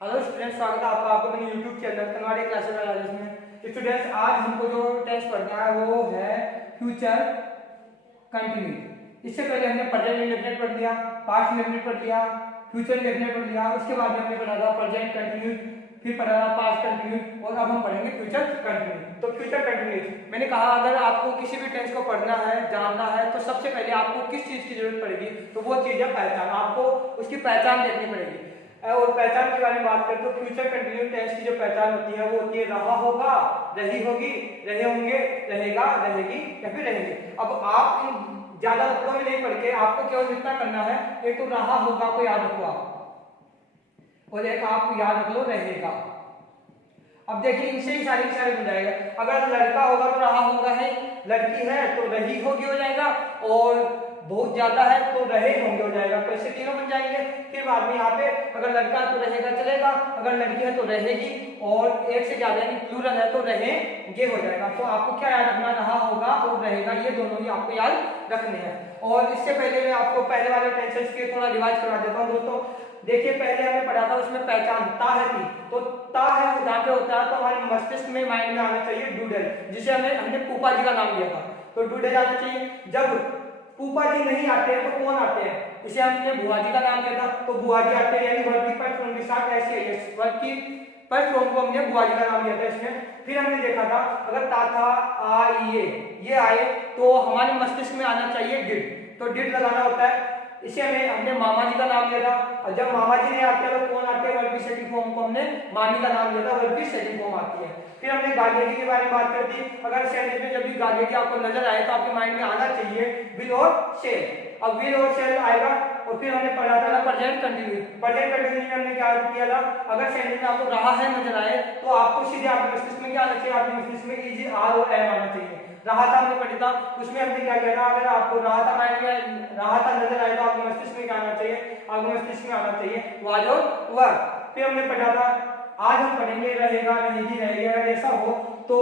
Hello students, स्वागत है आपका अपने यूट्यूब चैनल कनवाड़ी क्लासेस में। स्टूडेंट्स, आज हमको जो टेस्ट पढ़ना है वो है फ्यूचर कंटिन्यूस। इससे पहले हमने प्रेजेंट इंडेफिनिट पढ़ लिया, पास्ट इंडेफिनिट पढ़ लिया, फ्यूचर इंडेफिनिट पढ़ लिया। उसके बाद में हमने पढ़ा था प्रेजेंट कंटिन्यूस, फिर पढ़ा था पास्ट कंटिन्यूस और अब हम पढ़ेंगे फ्यूचर कंटिन्यूस। तो फ्यूचर कंटिन्यूस मैंने कहा, अगर आपको किसी भी टेंस को पढ़ना है, जानना है, तो सबसे पहले आपको किस चीज की जरूरत पड़ेगी, तो वो चीज है पहचान। आपको उसकी पहचान देखनी पड़ेगी। और पहचान के बारे में बात करें तो फ्यूचर कंटिन्यूस टेंस की जो पहचान होती है वो होती है रहा होगा, रही होगी, रहे होंगे, रहेगा, रहेगी या फिर रहेंगे। अब आप इन ज्यादा लफ्जों में नहीं पढ़ के आपको केवल इतना करना है, एक तो रहा होगा को याद रखो आप, और एक आप याद रख लो रहेगा। अब देखिए, इनसे ही सारी बन जाएगा। अगर लड़का होगा तो रहा होगा है, लड़की है तो रही होगी हो जाएगा, और बहुत ज्यादा है तो रहे होंगे हो जाएगा। तो इससे तीनों बन जाएंगे। फिर बाद में यहाँ पे अगर लड़का है तो रहेगा चलेगा, अगर लड़की है तो रहेगी, और एक से ज्यादा यानी प्लूरल है तो रहेंगे हो जाएगा। तो आपको क्या याद रखना, रहा होगा और रहेगा, ये दोनों ही आपको याद रखने हैं। और इससे पहले मैं आपको पहले वाले टेंसेस के थोड़ा रिवाइज करा देता हूँ दोस्तों। देखिए, पहले हमने पढ़ा था उसमें पहचान ता है थी, तो ता है जहाँ पे होता है तो हमारे मस्तिष्क में माइंड में आना चाहिए डूडल, जिसे हमने फूफा जी का नाम लिया था, तो डूडल आना चाहिए। जब फूफा जी नहीं आते हैं तो कौन आते हैं, इसे हमने बुआ जी का नाम दिया था, तो बुआ जी आते हैं, यानी वर्ड की फर्स्ट फॉर्म के साथ ऐसे है, वर्ड की फर्स्ट फॉर्म को हमने बुआ जी का नाम दिया था इसमें। फिर हमने देखा था अगर ता था आ ये आए तो हमारे मस्तिष्क में आना चाहिए डिड, तो डिड लगाना होता है। इसे हमने मामा जी का नाम लिया था, और जब मामा जी नहीं आते तो कौन आते हैं, वर्ब की सेकंड फॉर्म को हमने मामी का नाम लिया था, वर्ब की सेकंड फॉर्म आती है। फिर हमने गागे जी के बारे में बात कर दी। अगर सेंटेंस में जब भी गागे जी आपको नजर आए तो आपके माइंड में आना चाहिए विल और शेल। अब विल और शेल आएगा। और फिर हमने पढ़ा था प्रेजेंट कंटिन्यूस। प्रेजेंट कंटिन्यूस में हमने क्या किया था, अगर सेंटेंस में आपको रहा है नजर आए तो आपको सीधे आपके मस्तिष्क में क्या आना चाहिए, आपके मस्तिष्क में इजी आर और एम आना चाहिए। रहा था हमने पढ़ा था, उसमें हमने क्या किया था, अगर आपको रहा था माइंड में रहा था नजर आए तो आपके मस्तिष्क में क्या आना चाहिए, आपके मस्तिष्क में आना चाहिए वाज और वर। फिर हमने पढ़ा था, आज हम पढ़ेंगे रहेगा, रहेगी, रहेगा। अगर ऐसा हो तो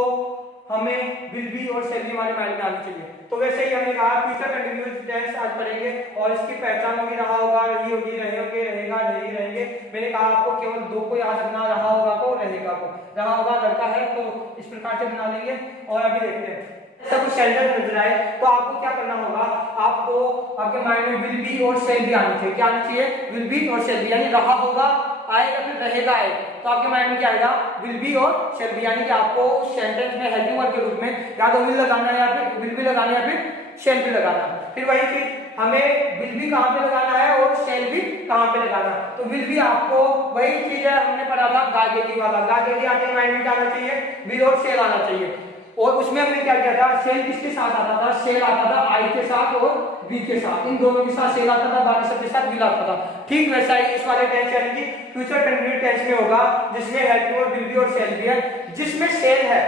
हमें विल बी और शैल बी हमारे माइंड में आनी चाहिए। तो वैसे ही हमने कहा फ्यूचर कंटिन्यूअस टेंस आज पढ़ेंगे, और इसकी पहचान होगी रहा होगा, रही होगी, रहे होंगे, रहेगा, रहेगी, रहेंगे। मैंने कहा आपको केवल दो को याद रखना, रहा होगा को, रहेगा को। रहा होगा लड़का है तो इस प्रकार से बना लेंगे। और अभी देखते हैं, सब सेंटेंस नजर आए तो आपको क्या करना होगा, आपको आपके माइंड में विल बी और शैल बी आनी चाहिए। क्या आनी चाहिए, विल बी और शैल बी, यानी रहा होगा आए या फिर रहेगा आए, तो आपके माइंड में क्या आएगा, विल बी और शैल बी। यानी कि आपको सेंटेंस में हेल्पिंग वर्ब के रूप में या तो विल लगाना है, या फिर विल बी लगाना है, या फिर शैल बी लगाना। फिर वही चीज हमें विल बी कहां पे लगाना है और शैल बी कहां पे लगाना। तो विल बी आपको वही चीज है, हमने पढ़ा था गागेजी वाला, गागेजी आते माइंड में क्या आना चाहिए, विल और शैल आना चाहिए। और उसमें हमने क्या किया था, सेल किसके साथ आता था, सेल आता था आई के साथ और बी के साथ, इन दोनों के साथ सेल आता था, बाकी सबके साथ विल आता था। ठीक वैसा ही इस वाले टेंस यानी कि फ्यूचर कंटिन्यूअस टेंस में होगा, जिसमें हेल्पिंग और विल बी और सेल भी है। जिसमें सेल है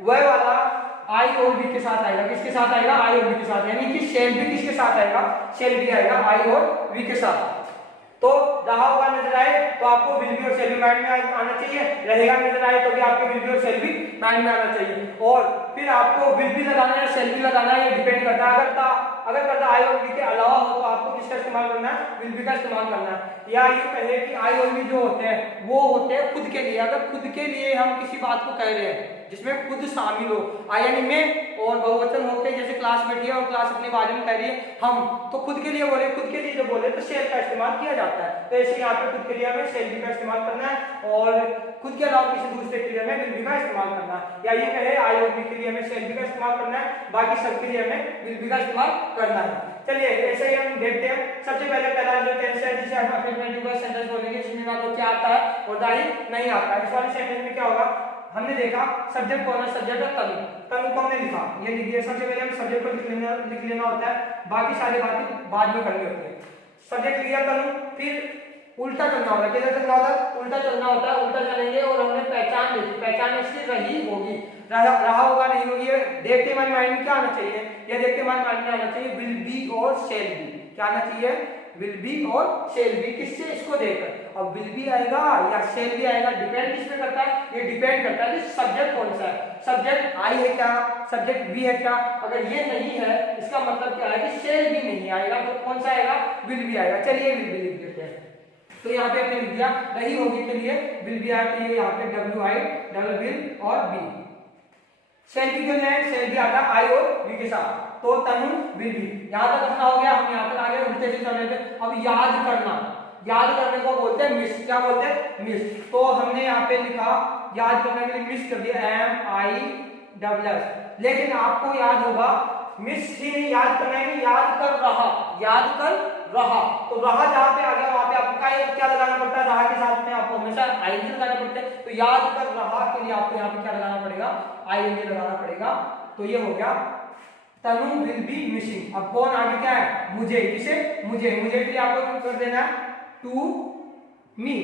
वह वाला आई और बी के साथ आएगा। किसके साथ आएगा, आई और बी के साथ, यानी कि सेल भी किसके साथ आएगा, सेल भी आएगा आई और बी के साथ। तो रहा हुआ नजर आए तो आपको विल बी और शैल बी माइंड में आना चाहिए, रहेगा नजर आए तो भी आपको विल बी और शैल बी माइंड में आना चाहिए। और फिर आपको विल बी लगाना है या शैल बी लगाना है, ये डिपेंड करता है। अगर करता आई और बी के अलावा हो तो आपको किसका इस्तेमाल करना है, विल बी का इस्तेमाल करना है। या ये कहे कि आई और बी जो होते हैं वो होते हैं खुद के लिए। अगर खुद के लिए हम किसी बात को कह रहे हैं जिसमें खुद शामिल हो, आई यानी मैं और बहुवचन होके, जैसे क्लास बैठी है और क्लास अपने बारे में कह रही है हम, तो खुद के लिए बोले, खुद के लिए जो बोले तो शेल का इस्तेमाल किया जाता है। तो ऐसे यहाँ पे खुद के लिए हमें शेल बी का इस्तेमाल करना है, और खुद के अलावा किसी दूसरे के लिए हमें विल बी का इस्तेमाल करना है। या ये कहे आई और बी के लिए हमें शेल बी का इस्तेमाल करना है, बाकी सबके लिए हमें विल बी का इस्तेमाल करना है। चलिए ऐसे ही हम देखते हैं। सबसे पहला जो टेंस है जिसे हम अफर्मेटिव सेंटेंस बोलेंगे, जिसमें ना तो क्या आता है और ना ही नहीं आता है। इस वाले सेंटेंस में क्या होगा, हमने देखा सब्जेक्ट कौन है, सब्जेक्ट है तनु, तनु को हमने लिखा, ये लिख दिया। सबसे पहले हम सब्जेक्ट को लिख लेना होता है, बाकी सारी बातें बाद में करनी होती है। सब्जेक्ट लिया तनु, फिर उल्टा चलना होता है। किधर चलना होता है, उल्टा चलना होता है। उल्टा चलेंगे और हमने पहचान देखी, पहचान इसकी रही होगी, रहा होगा, नहीं होगी। देखते हमारे माइंड में क्या आना चाहिए, ये देखते हमारे माइंड में आना चाहिए विल बी और शैल बी। क्या आना चाहिए, विल बी और शैल बी। किससे, इसको देखकर। अब विल बी आएगा या शैल बी आएगा, डिपेंड किस पे करता है, ये डिपेंड करता है कि सब्जेक्ट कौन सा है। सब्जेक्ट आई है क्या, सब्जेक्ट बी है क्या। अगर ये नहीं है इसका मतलब क्या है कि शैल बी नहीं आएगा, तो कौन सा आएगा, विल बी आएगा। चलिए विल बी लिख देते हैं। तो यहाँ पे हमने लिख दिया रही होगी के लिए विल बी आया, तो यहाँ पे WI डबल विल और बी। शेल बी के लिए शेल बी आता है I और V के साथ, तो तनु विल बी। यहाँ तक अपना हो गया, हम यहाँ पर आगे उल्टे से चल रहे थे। अब याद करना, याद करने को बोलते हैं मिस। क्या बोलते हैं? मिस। तो हमने यहाँ पे लिखा याद करने के लिए मिस कर दिया MISS, लेकिन आपको याद होगा मिस ही नहीं याद करना है, याद कर रहा, याद कर रहा। तो रहा जहाँ पे आ गया वहां पे आपका क्या लगाना पड़ता है? रहा के साथ में आपको हमेशा आईएनजी लगाना पड़ता है। तो याद कर रहा के लिए आपको यहाँ पे क्या लगाना पड़ेगा? आईएनजी लगाना पड़ेगा। तो ये हो गया तनु विल बी मिसिंग। अब कौन आगे क्या है? मुझे। किसे? मुझे। मुझे के लिए आपको क्या कर देना है? To me.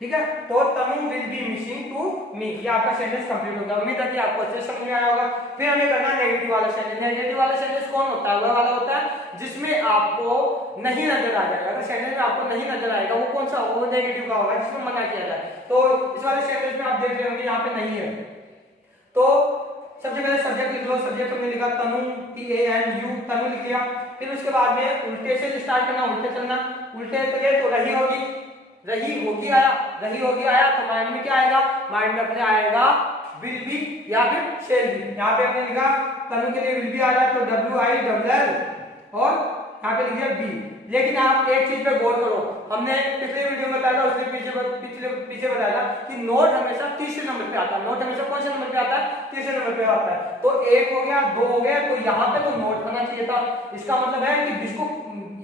ठीक है, तो Tanu will be missing to me. ये आपका सेंटेंस कंप्लीट हो गया। उम्मीद है कि आपको अच्छे से समझ में आया होगा। फिर हमें करना है नेगेटिव वाला सेंटेंस। नेगेटिव वाला सेंटेंस कौन होता है? वह वाला होता है जिसमें आपको नहीं नजर आ जाएगा। अगर सेंटेंस में आपको नहीं नजर आएगा वो कौन सा होगा? वो नेगेटिव का होगा, जिसमें मना किया जाए। तो इस वाले सेंटेंस में आप देख रहे होंगे यहाँ पे नहीं है। तो सबसे पहले सब्जेक्ट लिख लो। सब्जेक्ट हमने लिखा तनु, TANU, तनु लिख लिया। फिर उसके बाद में उल्टे से स्टार्ट करना, उल्टे चलना। उल्टे चले तो रही होगी, रही होगी आया, रही होगी आया, तो माइंड में क्या आएगा? माइंड में अपने आएगा विल बी या फिर शेल बी। यहाँ पे हमने लिखा तनु के लिए विल बी आ रहा है, तो WILL और यहाँ पे लिख दिया बी। लेकिन आप एक चीज पे गौर करो, हमने पिछले वीडियो में बताया था, उसने पीछे बताया था कि नोट हमेशा तीसरे नंबर पे आता है। नोट हमेशा कौन से नंबर पे आता है? तीसरे नंबर पे आता है। तो एक हो गया, दो हो गया, तो यहाँ पे तो नोट होना चाहिए था। इसका मतलब है कि जिसको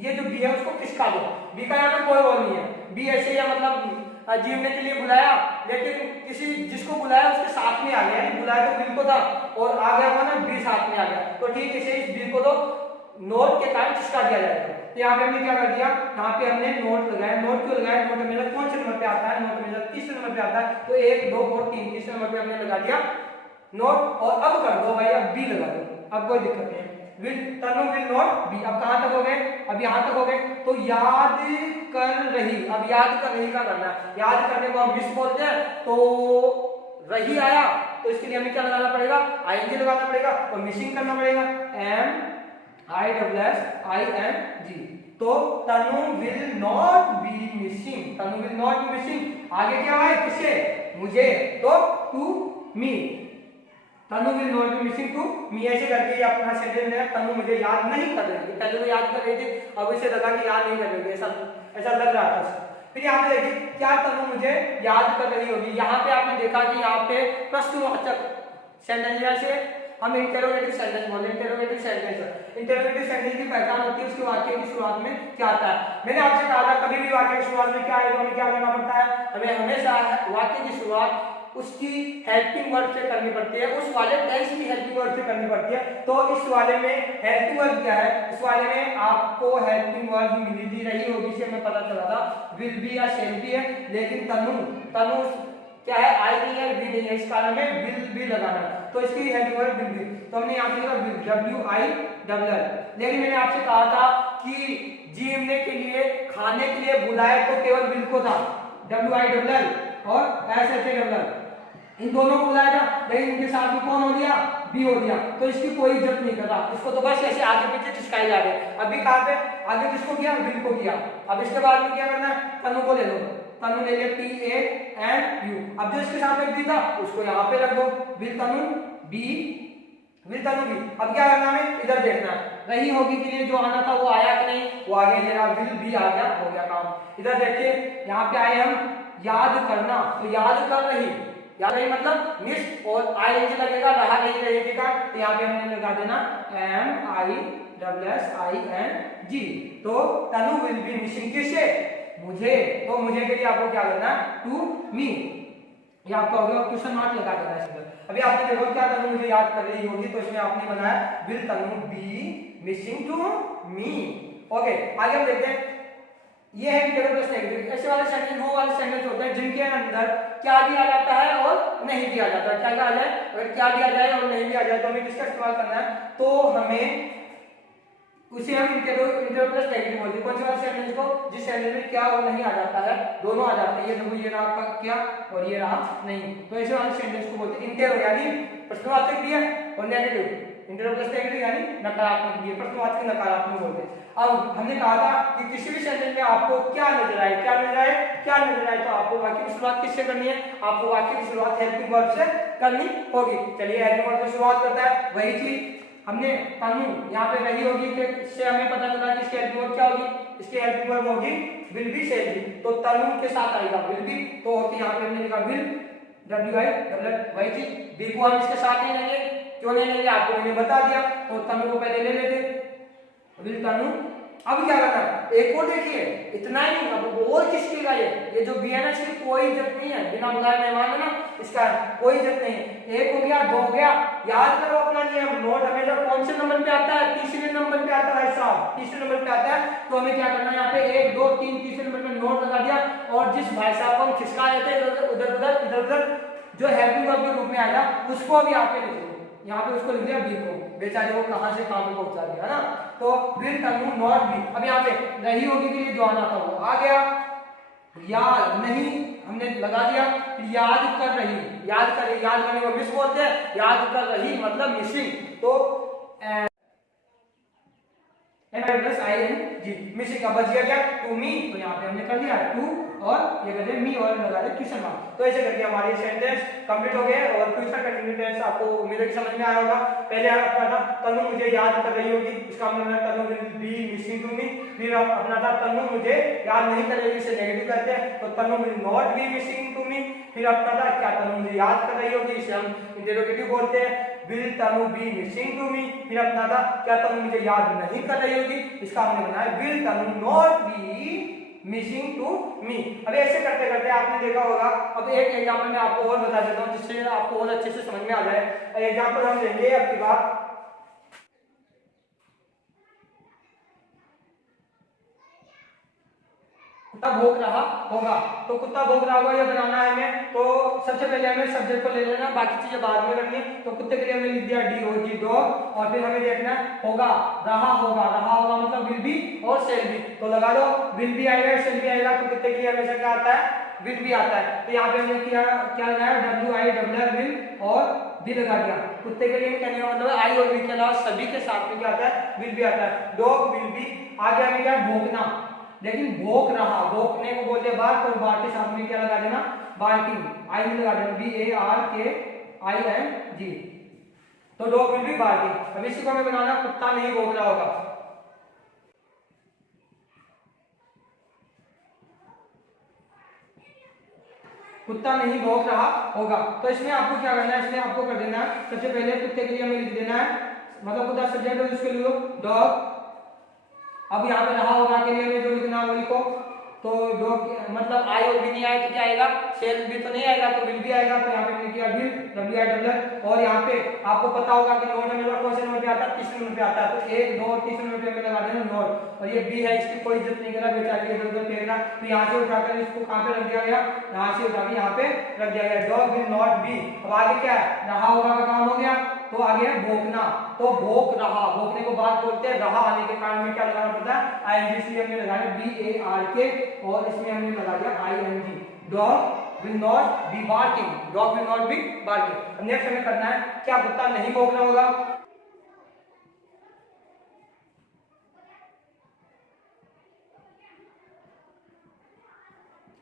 ये जो बी है उसको किसका दो? बी का यहाँ पे कोई रोल नहीं है। बी ऐसे या मतलब जीवने के लिए बुलाया, लेकिन किसी जिसको बुलाया उसके साथ में आ गया, बुलाया तो बिल को था और आ गया वो ना बी साथ में आ गया। तो ठीक है, इस बी को तो नोट के कारण किसका दिया जाएगा। तो यहाँ पे हमने क्या कर दिया? यहाँ पे हमने नोट लगाया। नोट क्यों लगाया? नोट हमेशा कौन से नंबर पे आता है? नोट हमेशा तीसरे नंबर पे आता है। तो 1, 2 और 3 तीसरे नंबर पे हमने लगा दिया नोट। और अब कर दो भाई, अब बी लगा दो, अब कोई दिक्कत नहीं है। Will Tanu will not B. अब कहां तक हो गए? अब यहां तक हो गए। तो याद कर रही, अब याद कर रही का करना है। याद करने को हम मिस बोलते हैं। तो रही आया तो इसके लिए हमें क्या लगाना पड़ेगा? आईएनजी लगाना पड़ेगा और मिसिंग करना पड़ेगा MISSING। तो Tanu will not be missing, Tanu will not be missing. आगे क्या है? किसे? मुझे। तो to me, Tanu will not be missing to me. ऐसे करके ये अपना सेंटेंस है। तनु मुझे याद नहीं कर रही थी, पहले तो याद कर रही थी, अब इसे लगा कि याद नहीं कर रही थी, ऐसा लग रहा था। फिर यहाँ पे देखिए क्या तनु मुझे याद कर रही होगी। यहाँ पे आपने देखा कि यहाँ पे प्रश्नवाचक सेंटेंस, जैसे हम इंटरोगेटिव सेंटेंस बोलते हैं। इंटरोगेटिव सेंटेंस की पहचान होती है उसके वाक्य की शुरुआत में क्या आता है। मैंने आपसे कहा था कभी भी वाक्य की शुरुआत में क्या है, हमें क्या करना पड़ता है? हमें हमेशा वाक्य की शुरुआत उसकी हेल्पिंग वर्ब से करनी पड़ती है, उस वाले टेंस की हेल्पिंग वर्ब से करनी पड़ती है। तो इस वाले में हेल्पिंग वर्ब क्या है? इस वाले में आपको हेल्पिंग वर्ब मिली दी रही होगी, से हमें पता चला था विल बी या शेल बी है। लेकिन तनु क्या है? आई नहीं है, बी नहीं है, इस कारण में विल बी लगाना है। तो इसकी हेल्पिंग वर्ब विल बी, तो हमने यहाँ पे लिखा WILL। लेकिन मैंने आपसे कहा था कि जीवने के लिए, खाने के लिए बुलाया तो केवल विल को था, WILL और SHALL, इन दोनों को बुलाया था। लेकिन इनके साथ में कौन हो गया? बी हो गया। तो इसकी कोई इज्जत नहीं कर रहा, इसको तो बस ऐसे आगे पीछे खिसकाए जा रहे हैं। अभी कहाँ पे? आगे किसको किया? विल को किया। अब इसके बाद में क्या करना है? तनु को ले लो, तनु ले लिया TANU। अब जो इसके साथ में बी था उसको यहाँ पे रख दो, will Tanu be, will Tanu be. अब क्या करना है? इधर देखना है, रही होगी के लिए जो आना था वो आया कि नहीं? वो आ गया, जरा विल बी आ गया, हो गया काम। इधर देखिए यहाँ पे आए हम याद करना, तो याद कर रही, याद रही मतलब मिस और आईएनजी लगेगा, रहा नहीं रहेगी का। तो यहाँ पे हमने लगा देना MISSING। तो तनु विल बी मिसिंग किससे? मुझे। तो मुझे के लिए आपको क्या करना? To me. ये आपका हो गया, क्वेश्चन मार्क लगा देना है इसमें। अभी आपने देखो क्या तनु मुझे याद कर रही होगी, तो इसमें आपने बनाया will Tanu be missing to me. Okay, आगे हम देखते हैं। ये है इंटरोगेटिव प्लस नेगेटिव। ऐसे वाले सेंटेंस वो वाले सेंटेंस होते हैं जिनके अंदर क्या दिया जाता है और नहीं दिया जाता। क्या कहा जाए? अगर क्या दिया जाए और नहीं दिया जाए तो हमें किसका इस्तेमाल करना है? तो हमें उसे हम इंटरोगेटिव प्लस नेगेटिव बोलते हैं। कौन से वाले सेंटेंस को? जिस सेंटेंस में क्या और नहीं आ जाता है, दोनों आ जाते हैं। ये देखो, ये रहा आपका क्या और ये रहा नहीं, तो ऐसे वाले सेंटेंस को बोलते हैं इंटरो, यानी प्रश्नवाचक भी है और नेगेटिव इंटरप्रेस नेगेटिव यानी नकारात्मक, ये प्रश्नवाचक नकारात्मक बोलते हैं। अब हमने कहा था कि किसी भी सेंटेंस में आपको क्या नजर आए, क्या नजर आए, क्या नजर आए, तो आपको वाक्य की शुरुआत किससे करनी है, आपको वाक्य की शुरुआत हेल्पिंग वर्ब से करनी होगी। चलिए हेल्पिंग वर्ब से शुरुआत करता है। वही चीज हमने तनु यहाँ पे रही होगी कि इससे हमें पता चला कि इसकी हेल्पिंग वर्ब क्या होगी, इसकी हेल्पिंग वर्ब होगी विल बी शेल बी, तो तनु के साथ आएगा विल बी, तो यहाँ पे हमने लिखा विल WI वही चीज, बी को हम इसके साथ नहीं लेंगे, क्यों नहीं लेंगे आपको मैंने बता दिया, तो तनु को पहले ले लेते विल तनु। अब क्या करना है, एक और देखिए, इतना ही नहीं, अब और किसकी का ये जो बी है ना, इसकी कोई इज्जत नहीं है, बिना बुलाए मेहमान है ना, इसका कोई इज्जत नहीं है। एक हो गया, दो हो गया, याद करो अपना नियम, नोट हमेशा कौन से नंबर पे आता है, तीसरे नंबर पे आता है साहब, तीसरे नंबर पे आता है। तो हमें क्या करना है, यहाँ पे 1 2 3 तीसरे नंबर पे नोट लगा दिया, और जिस भाई साहब को हम खिसका देते हैं उधर उधर जो हेल्पिंग वर्ब के रूप में आएगा उसको अभी यहाँ पे लिख दो, यहाँ पे उसको लिख दिया बी को, बेचारे वो कहां से कहां पे पहुंचा दिया है ना, तो विल तनु नॉट बी। अब यहाँ पे रही होगी के लिए जो आना था वो आ गया, याद नहीं हमने लगा दिया, याद कर रही, याद कर, याद करने को मिस बोलते हैं, याद कर रही मतलब मिसिंग, तो प्लस ING मिसिंग का बच गया क्या, टू मी, तो यहाँ पे हमने कर दिया टू और ये कर दिया मी और लगा दिया क्वेश्चन मार्क। तो ऐसे करके हमारे सेंटेंस कंप्लीट हो गए और फ्यूचर कंटिन्यू टेंस आपको उम्मीद है कि समझ में आया होगा। पहले आपका था तनु मुझे याद कर रही होगी, इसका मतलब है Tanu will be missing to me. फिर अपना था तनु मुझे याद नहीं कर रही, इसे नेगेटिव करते हैं, तो Tanu will not be missing to me. फिर अपना था क्या, तनु मुझे याद कर रही होगी, इसे हम इंटरोगेटिव बोलते हैं, will Tanu be missing to me. फिर अपना था क्या, तनु मुझे याद नहीं कर रही होगी, इसका हमने बनाया will Tanu not be missing to me. अब ऐसे करते करते आपने देखा होगा, अब एक एग्जांपल मैं आपको और बता देता हूं जिससे आपको और अच्छे से समझ में आ जाए। एग्जांपल हम लेंगे आपकी बात, कुत्ता भौंक रहा होगा, तो कुत्ता भौंक रहा होगा ये बनाना है हमें, तो सबसे पहले हमें सब्जेक्ट को ले लेना, बाकी चीजें बाद में करनी है। तो कुत्ते के लिए हमने लिख दिया DOG डॉग, और फिर हमें देखना होगा, रहा होगा, रहा होगा मतलब विल बी और शेल बी, तो लगा दो विल बी आएगा शेल बी आएगा, तो कुत्ते के लिए हमेशा क्या आता है, विल बी आता है। तो यहाँ पे हमने क्या लगाया, WI विल और बी लगा दिया। कुत्ते के लिए कहने का मतलब आई और बी के अलावा सभी के साथ में क्या आता है, विल बी आता है। डॉग विल बी, आगे हमें क्या, भौंकना, लेकिन भौंक रहा, भौंकने को बोलते बार, तो बार के साथ में क्या लगा देना, बार्किंग, आई में लगा देना BARKING, तो डॉग विल बी बार्किंग। अब इसी को हमें बनाना, कुत्ता नहीं भौंक रहा होगा, कुत्ता नहीं भौंक रहा होगा। तो इसमें आपको क्या करना है, इसमें आपको कर देना है, सबसे पहले कुत्ते के लिए हमें लिख देना है, मतलब कुत्ता सब्जेक्ट है उसके लिए डॉग। अब यहाँ पे रहा होगा के लिए हमें जो लिखना है वो लिखो, तो डॉग मतलब आई और बी नहीं आए तो क्या आएगा, शेल बी तो नहीं आएगा, तो विल भी आएगा, तो यहाँ पे हमने किया विल WI। और यहाँ पे आपको पता होगा कि नोट हमें कौन से नंबर पे आता है, तीसरे नंबर पे आता है, तो 1 2 और तीसरे नंबर पे हमें लगा देना नोट। और ये बी है, इसकी कोई इज्जत नहीं करा, बेचारी इधर उधर फेंक रहा, तो यहाँ से उठाकर इसको कहाँ पे रख दिया गया, यहाँ से उठा के यहाँ पे रख दिया गया, डॉग विल नॉट बी। अब आगे क्या है, रहा होगा का काम हो गया, तो आगे है भौंकना, तो भौंक रहा, भौंकने को बात बोलते हैं, रहा आने के कारण में क्या लगाना पड़ता है, ING, इसलिए हमने लगाया BARK और इसमें हमने लगा दिया ING, dog will not B barking, dog will not B barking. अब नेक्स्ट हमें करना है क्या, कुत्ता नहीं भौंकना होगा,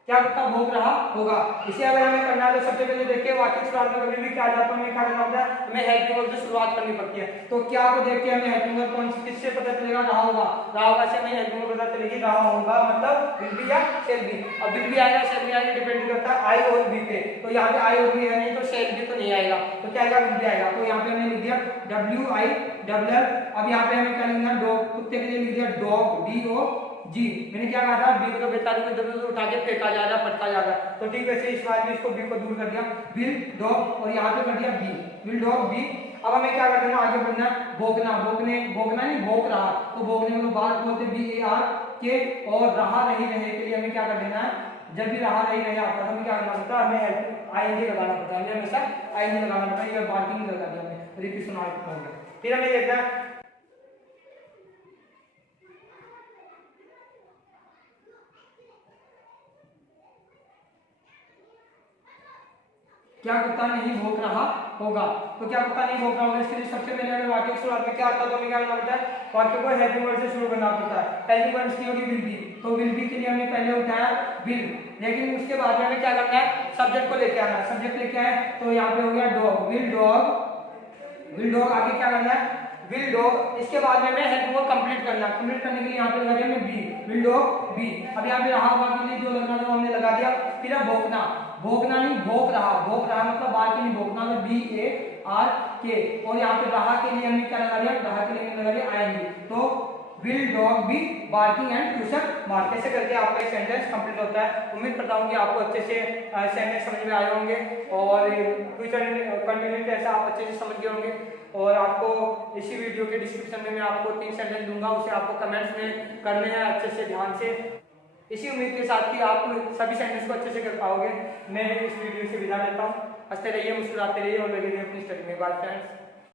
क्या कुत्ता भौंक रहा होगा। इसे अगर हमें करना है तो सबसे पहले देखिए वाक्य शुरुआत में कभी भी क्या जाता है, हमें क्या करना होता है, हमें हेल्पिंग वर्ब से शुरुआत करनी पड़ती है। तो क्या को देख के हमें हेल्पिंग वर्ब कौन सी, किससे पता चलेगा, रहा होगा, रहा होगा से हमें हेल्पिंग वर्ब पता चलेगी, रहा होगा मतलब विल बी या शेल बी। अब विल भी आएगा शेल भी आएगा, डिपेंड करता है आई और बी पे, तो यहाँ पे आई और बी है नहीं तो शेल बी तो नहीं आएगा, तो क्या आएगा, विल बी आएगा। तो यहाँ पे हमने लिख दिया WI। अब यहाँ पे हमें क्या लिखना, डॉग, कुत्ते के लिए लिख दिया डॉग DOG। मैंने क्या कहा था, बी को बेचारे को इधर उधर उठा के फेंका जा रहा, पटका जा रहा, तो ठीक वैसे इस बार भी इसको बी को दूर कर दिया, विल डॉग, और यहाँ पे कर दिया बी, विल डॉग बी। अब हमें क्या कर देना, आगे बढ़ना, भौंकना, भौंकना नहीं भौंक रहा, तो भौंकने को बात बोलते BARK, और रहा नहीं रहे के लिए हमें क्या कर देना है, जब भी रहा नहीं रहे आता तो हमें क्या करना पड़ता है, हमें ING लगाना पड़ता है, हमें हमेशा ING लगाना पड़ता है, ये बार्किंग लगा दिया हमने, रिपीट सुना हो गया। फिर हमें देखना है क्या कुत्ता नहीं भौंक रहा होगा। तो क्या कुत्ता नहीं भौंक रहा होगा, इसके लिए सबसे पहले हमें वाक्य की शुरुआत में क्या आता है, तो हमें क्या करना पड़ता है, वाक्य को हेल्पिंग वर्ड से शुरू करना पड़ता है। हेल्पिंग वर्ड की होगी विल बी, तो विल बी के लिए हमने पहले उठाया विल, लेकिन उसके बाद में हमें क्या करना है, सब्जेक्ट को लेके आना है। सब्जेक्ट लेके आए तो यहाँ पे हो गया dog, will dog, will dog, आगे क्या करना है, विल डॉग। इसके बाद में हमें हेल्प को कंप्लीट करना है। कंप्लीट करने के लिए यहाँ पे लगा दिया हमने बी, विल डॉग बी। अब यहाँ पे रहा हुआ के लिए जो लगना था हमने लगा दिया। फिर अब भौंकना, भौंकना नहीं भौंक रहा, भौंक रहा मतलब बार के नहीं भौंकना, मतलब बी ए आर के। और यहाँ पे रहा के लिए हमने क्या लगा दिया, रहा के लिए हमने लगा दिया आईएनजी। तो will dog be barking and question mark. कैसे करके आपका एक सेंटेंस कंप्लीट होता है। उम्मीद करता हूँ कि आपको अच्छे से सेंटेंस समझ में आए होंगे और फ्यूचर कंटिन्यू कैसे आप अच्छे से समझ गए होंगे। और आपको इसी वीडियो के डिस्क्रिप्शन में मैं आपको 3 सेंटेंस दूंगा, उसे आपको कमेंट्स में करने हैं अच्छे से ध्यान से। इसी उम्मीद के साथ कि आप सभी सेंटेंस को अच्छे से कर पाओगे, मैं इस वीडियो से विदा लेता हूँ। हंसते रहिए, मुस्कुराते रहिए और लगे रहिए अपनी स्टडी में। Bye friends.